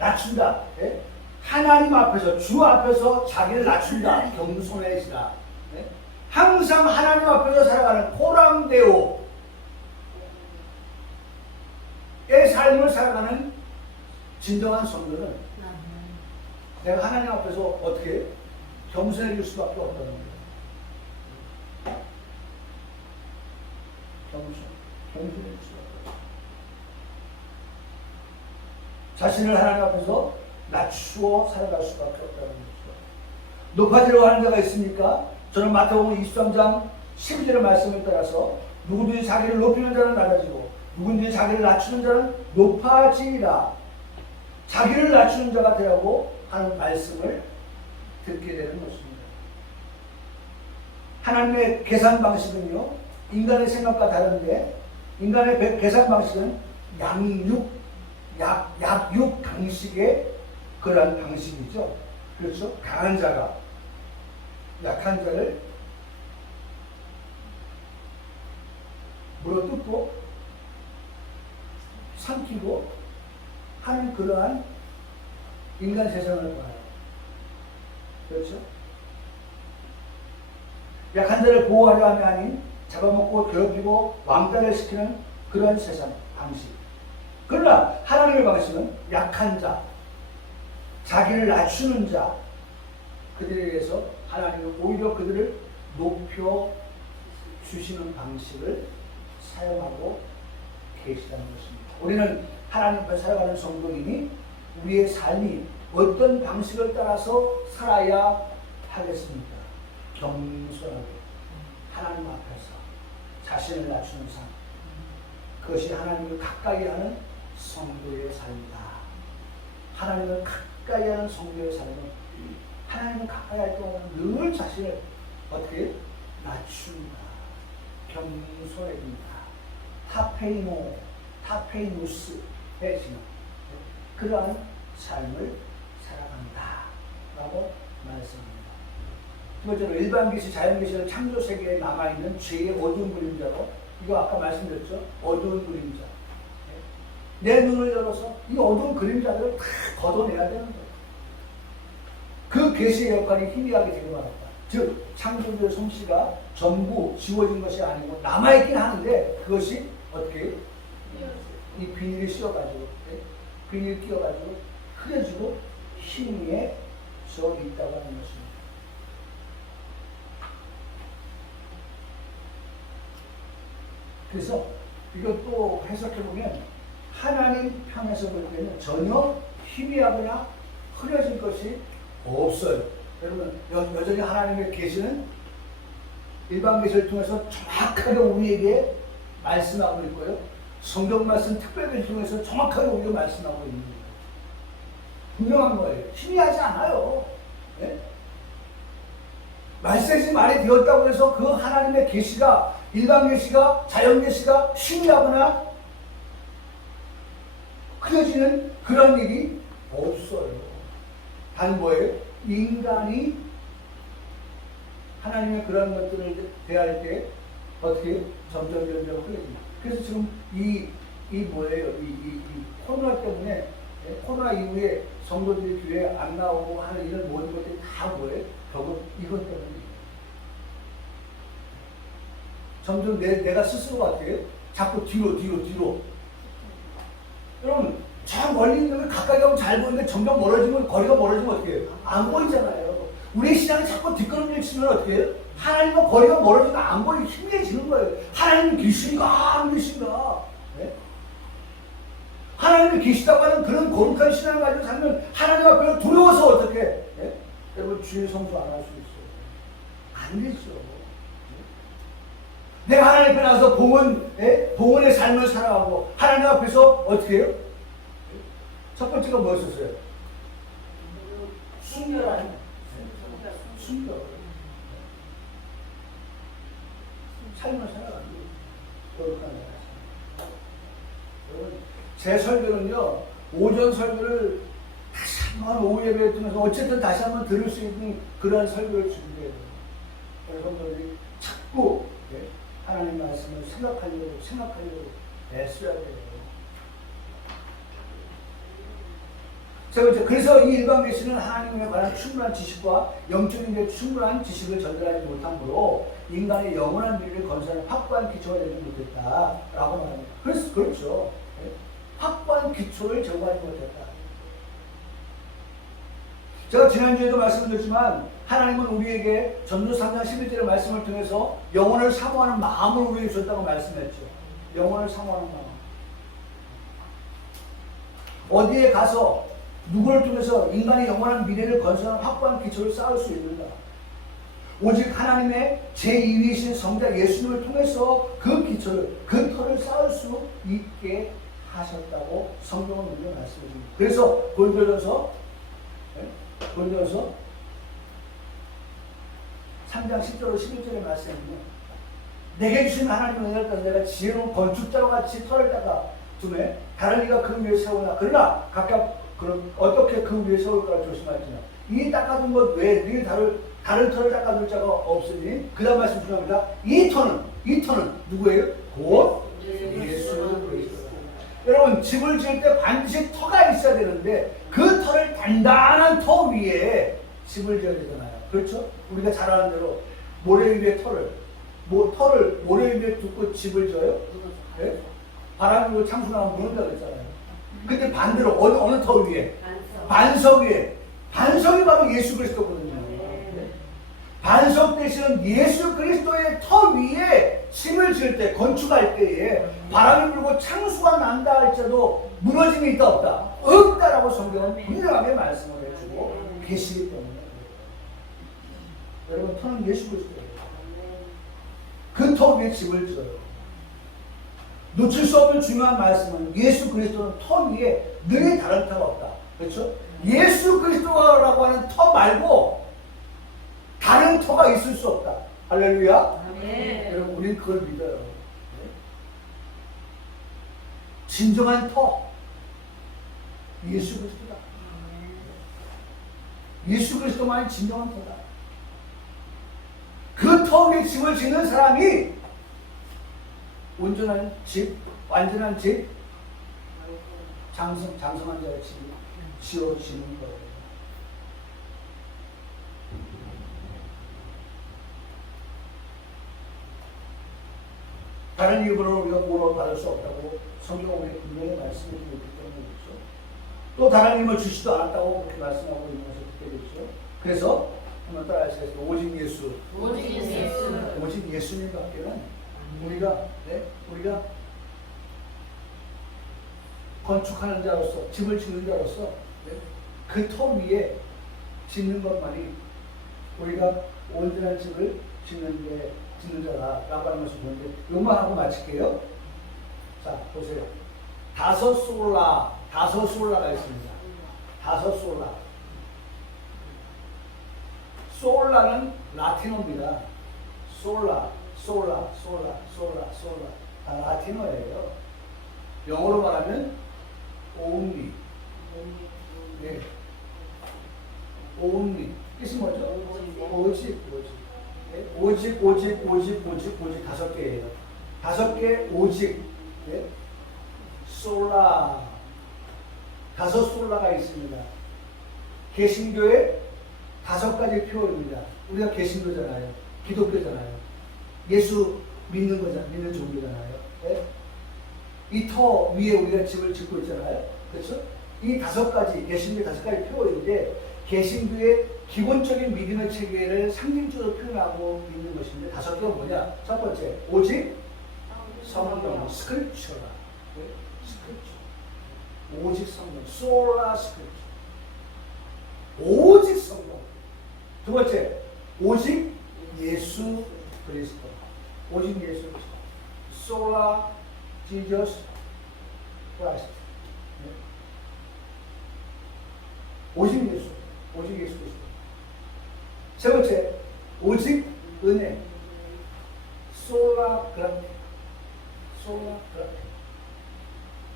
낮춘다. 네? 하나님 앞에서 주 앞에서 자기를 낮춘다. 겸손해지다. 네? 항상 하나님 앞에서 살아가는 코람데오의 삶을 살아가는 진정한 성도는 내가 하나님 앞에서 어떻게 겸손해질 수밖에 없다는 거예요. 겸손해질 수밖에 없어요. 자신을 하나님 앞에서 낮추어 살아갈 수밖에 없다는 거죠. 높아지려고 하는 자가 있습니까? 저는 마태복음 23장 12절의 말씀을 따라서 누구든지 자기를 높이는 자는 낮아지고 누구든지 자기를 낮추는 자는 높아지리라. 자기를 낮추는 자가 되라고 하는 말씀을 듣게 되는 것입니다. 하나님의 계산 방식은요, 인간의 생각과 다른데 인간의 계산 방식은 약육 방식의 그러한 방식이죠. 그렇죠? 강한 자가 약한 자를 물어뜯고 삼키고 하는 그러한 인간 세상을 봐요. 그렇죠? 약한 자를 보호하려 함이 아닌 잡아먹고 괴롭히고 왕따를 시키는 그런 세상 방식. 그러나 하나님의 방식은 약한 자, 자기를 낮추는 자, 그들에 대해서 하나님은 오히려 그들을 높여 주시는 방식을 사용하고 계시다는 것입니다. 우리는 하나님 앞에 살아가는 성도이니 우리의 삶이 어떤 방식을 따라서 살아야 하겠습니까? 겸손하게 하나님 앞에서 자신을 낮추는 삶, 그것이 하나님을 가까이 하는 성도의 삶이다. 하나님을 가까이 하는 성도의 삶은 하나님을 가까이 할 동안 늘 자신을 어떻게 낮춘다, 겸손해진다, 타페이노스 해지는 그러한 삶을 살아간다 라고 말씀합니다. 두 번째로 일반 계시, 자연 계시는 창조 세계에 남아있는 죄의 어두운 그림자로, 이거 아까 말씀드렸죠? 어두운 그림자. 내 눈을 열어서 이 어두운 그림자들을 다 걷어내야 되는 거예요. 그 계시의 역할이 희미하게 되고 말았다. 즉 창조주의 솜씨가 전부 지워진 것이 아니고 남아있긴 하는데 그것이 어떻게 이 비닐이 씌워가지고 비닐 끼워가지고 흐려지고 희미해져 있다고 하는 것입니다. 그래서 이것도 해석해보면 하나님 편에서 볼 때는 전혀 희미하거나 흐려진 것이 없어요. 여러분 여전히 하나님의 계시는 일반 계시를 통해서 정확하게 우리에게 말씀하고 있고요. 성경 말씀 특별히 통해서 정확하게 우리가 말씀하고 있는 거예요. 분명한 거예요. 희미하지 않아요. 네? 말씀이 말이 되었다고 해서 그 하나님의 계시가 일반 계시가 자연 계시가 희미하거나 흐려지는 그런 일이 없어요. 단 뭐예요? 인간이 하나님의 그런 것들을 대할 때 어떻게 점점 흐려집니다. 그래서 지금 이 뭐예요? 이 코로나 때문에 코로나 이후에 성도들이 교회에 안 나오고 하는 이런 모든 것들이 다 뭐예요? 결국 이것 때문에 점점 내가 스스로가 어떻게 해요? 자꾸 뒤로. 여러분, 저 멀리 있는 걸 가까이 가면 잘 보이는데 점점 멀어지면, 거리가 멀어지면 어떻게 해요? 안 보이잖아요. 우리 신앙이 자꾸 뒷걸음질 치면 어떻게 해요? 하나님과 거리가 멀어지면 안 보이고 희미해지는 거예요. 하나님은 계신가 안 계신가? 네? 하나님이 계시다고 하는 그런 거룩한 신앙을 가지고 살면 하나님 앞에 두려워서 어떻게 해? 네? 여러분, 주의 성수 안 할 수 있어요. 안 되죠. 내가 하나님 앞에 나서 봉헌의 삶을 살아가고 하나님 앞에서 어떻게 해요? 첫 번째가 뭐였었어요? 순결한 순결 삶을 살아가는 거룩한 삶. 여러분, 제 설교는요, 오전 설교를 다시 한번 오후 예배를 통해서 어쨌든 다시 한번 들을 수 있는 그러한 설교를 준비해요. 그래서 성도들이 자꾸 하나님 말씀을 생각하려고 애써야 돼요. 세 번째, 그래서 이 일반 계시는 하나님에 관한 충분한 지식과 영적인 충분한 지식을 전달하지 못함으로 인간의 영원한 미래를 건설하는 확고한 기초가 되지 못했다라고 말합니다. 그래서 그렇죠. 확고한 기초를 제공하지 못했다. 제가 지난주에도 말씀드렸지만 하나님은 우리에게 전도 3장 11절의 말씀을 통해서 영혼을 사모하는 마음을 우리에게 줬다고 말씀했죠. 영혼을 사모하는 마음. 어디에 가서 누구를 통해서 인간의 영원한 미래를 건설하는 확고한 기초를 쌓을 수 있는가? 오직 하나님의 제2위이신 성자 예수님을 통해서 그 기초를, 그 터를 쌓을 수 있게 하셨다고 성경은 우리가 말씀해줍니다. 그래서 고린도전서 3장 10절로 11절의 말씀은요, 내게 주신 하나님의 은혜를 따라 내가 지혜로운 건축자와 같이 터를 닦아 두매 다른 이가 그 위에 세우나 그러나 각각 그럼 어떻게 그 위에 세울까를 조심하지만 이 닦아둔 것 외에 네 다른 터를 닦아둘 자가 없으니 그 다음 말씀 중요합니다. 이 터는 누구예요? 곧 예수 그리스도. 여러분, 집을 지을 때 반드시 터가 있어야 되는데 그 터를 단단한 터 위에 집을 지어야 되잖아요. 그렇죠? 우리가 잘 아는 대로 모래 위에 터를 모래 위에 두고 집을 지어요? 네? 바람이 불고 창수 나면 무는다 그랬잖아요. 근데 반대로 어느 터 위에? 반석 위에. 반석이 바로 예수 그리스도거든요. 네? 반석 대신은 예수 그리스도의 터 위에 집을 지을 때, 건축할 때에 바람이 불고 창수가 난다 할지라도 무너짐이 있다 없다? 없다라고 성경은 분명하게 말씀을 해주고 계시기 때문에 여러분, 터는 예수 그리스도예요. 그 터 위에 집을 지어요. 놓칠 수 없는 중요한 말씀은 예수 그리스도는 터 위에 능히 다른 터가 없다. 그렇죠? 예수 그리스도라고 하는 터 말고 다른 터가 있을 수 없다. 할렐루야. 네. 여러분, 우리는 그걸 믿어요. 진정한 터 예수 그리스도다. 예수 그리스도만이 진정한 터다. 그 터 위에 집을 짓는 사람이 온전한 집, 완전한 집, 장성한 자의 집 지어지는 거예요. 다른 이유로 우리가 보호를 받을 수 없다고 성경은 우리에게 분명히 말씀해 주고 있기 때문에 그렇죠. 또 다른 힘을 주시도 않았다고 그렇게 말씀하고 있는 것을 듣게 되죠. 그래서 한번 따라하시겠습니다. 오직 예수. 오직 예수님밖에는 우리가 건축하는 자로서, 집을 짓는 자로서 그 터 위에 짓는 것만이 우리가 온전한 집을 짓는 자라고 하는 것을 보는데, 이것만 하고 마칠게요. 자, 보세요. 다섯 솔라가 있습니다. 다섯 솔라. 솔라는 라틴어입니다. 솔라. 다 라틴어예요. 영어로 말하면 only. 네. only. 뜻이 뭐죠? 오직 다섯 개예요. 다섯 개 오직. 네. 솔라. 다섯 솔라가 있습니다. 개신교에 다섯 가지 표현입니다. 우리가 개신교잖아요. 기독교잖아요. 예수 믿는 거잖아요. 믿는 종교잖아요. 예? 이 터 위에 우리가 집을 짓고 있잖아요. 그렇죠? 이 다섯 가지, 개신교의 다섯 가지 표현인데, 개신교의 기본적인 믿음의 체계를 상징적으로 표현하고 있는 것인데, 다섯 개가 뭐냐? 첫 번째, 오직 성경, 스크립처라. 스크립처. 오직 성경, 소라 스크립처. 오직 성경. 두 번째, 오직 예수 그리스도. 오직 예수 그리스도. 소라 지저스 크라이스트. 오직 예수. 오직 예수 그리스도. 세 번째, 오직 은혜. 소라 그라테. 소라 그라테.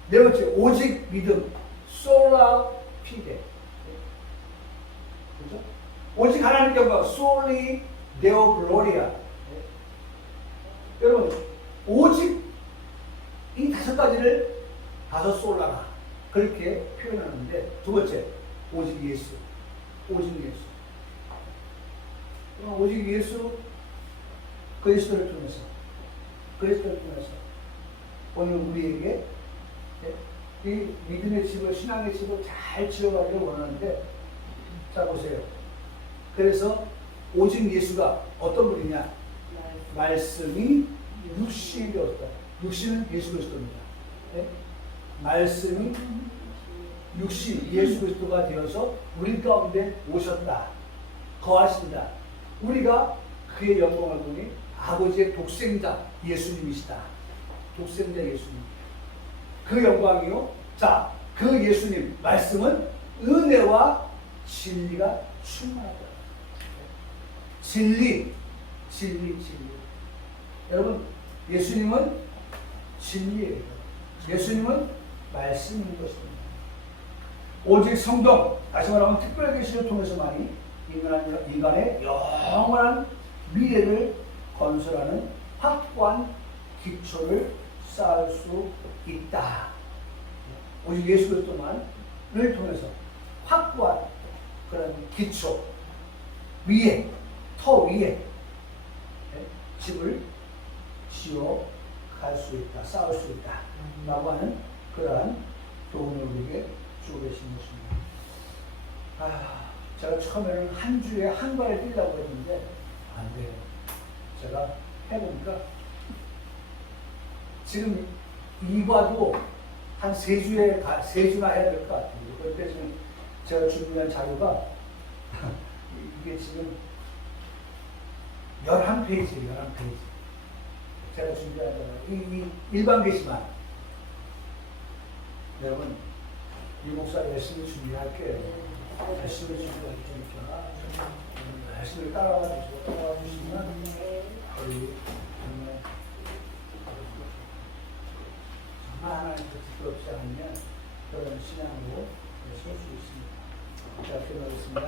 네 번째, 오직 믿음. 소라 피데. 그죠? 오직 하나님 영광. 솔리 데오 글로리아. 여러분, 오직 이 다섯 가지를 다섯 솔라라 그렇게 표현하는데, 두 번째, 오직 예수. 오직 예수. 오직 예수 그리스도를 통해서 오늘 우리에게 이 믿음의 집을, 신앙의 집을 잘 지어가기를 원하는데, 자 보세요. 그래서 오직 예수가 어떤 분이냐? 말씀이 육신이 되었다. 육신은 예수 그리스도입니다. 네? 말씀이 육신, 예수 그리스도가 되어서 우리 가운데 오셨다. 거하신다. 우리가 그의 영광을 보니 아버지의 독생자 예수님이시다. 독생자 예수님. 그 영광이요. 자, 그 예수님 말씀은 은혜와 진리가 충만하다. 진리. 여러분, 예수님은 진리예요. 예수님은 말씀인 것입니다. 오직 성경, 다시 말하면 특별 계시를 통해서만이 인간의 영원한 미래를 건설하는 확고한 기초를 쌓을 수 있다. 오직 예수 그리스도만을 통해서 확고한 그런 기초 위에, 터 위에 집을 지어 갈 수 있다, 쌓을 수 있다 라고 하는 그러한 교훈을 우리에게 주고 계신 것입니다. 제가 처음에는 한 주에 한 발을 뛰려고 했는데 안 돼요. 제가 해보니까 지금 이과도 한 세 주나 해야 될 것 같아요. 그런데 지금 제가 준비한 자료가 이게 지금 11페이지예요. 11페이지. 제가 준비한 자료. 이 일반 게시만. 여러분, 이 목사 열심히 준비할게요. 열심히 준비할 테니까 열심히 따라와 주시면 우리 정말 하나님께 부끄럽지 않으면 그런 신앙으로 설 수 있습니다. 자, 기도하겠습니다.